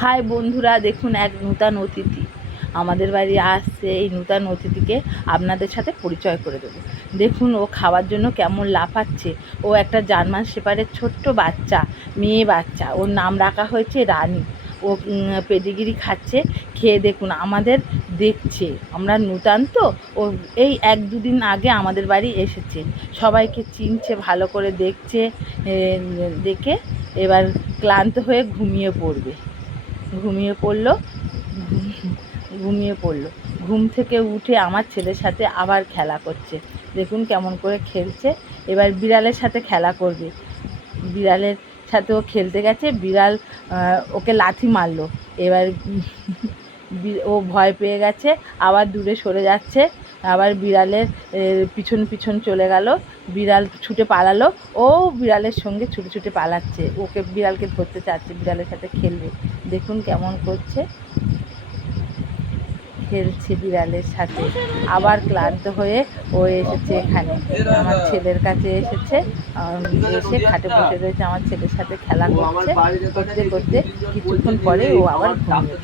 High বন্ধুরা, দেখুন এক নূতন অতিথি আমাদের বাড়ি আসছে। এই নূতন অতিথিকে আপনাদের সাথে পরিচয় করে দেবো। দেখুন ও খাওয়ার জন্য কেমন লাফাচ্ছে। ও একটা জার্মান শেপার্ডের ছোট্ট বাচ্চা, মেয়ে বাচ্চা। ওর নাম রাখা হয়েছে রানী। ও পেডিগিরি খাচ্ছে। খেয়ে দেখুন আমাদের দেখছে, আমরা নূতন তো। ও এই 1-2 দিন আগে আমাদের বাড়ি এসেছে, সবাইকে চিনছে, ভালো করে দেখছে। দেখে এবার ক্লান্ত হয়ে ঘুমিয়ে পড়বে। ঘুমিয়ে পড়লো। ঘুম থেকে উঠে আমার ছেলের সাথে আবার খেলা করছে। দেখুন কেমন করে খেলছে। এবার বিড়ালের সাথে খেলা করবে। বিড়ালের সাথে ও খেলতে গেছে, বিড়াল ওকে লাথি মারলো। এবার ও ভয় পেয়ে গেছে, আবার দূরে সরে যাচ্ছে। আবার বিড়ালের পিছন পিছন চলে গেল। বিড়াল ছুটে পালালো। ও বিড়ালের সঙ্গে ছুটে ছুটে পালাচ্ছে, ওকে বিড়ালকে ধরতে চাচ্ছে, বিড়ালের সাথে খেলবে। দেখুন কেমন করছে, খেলছে বিড়ালের সাথে। আবার ক্লান্ত হয়ে ও এসেছে এখানে, আমার ছেলের কাছে এসেছে। এসে খাটে বসে রয়েছে, আমার ছেলের সাথে খেলা করছে। করতে করতে কিছুক্ষণ পরে ও আবার ঘুমিয়ে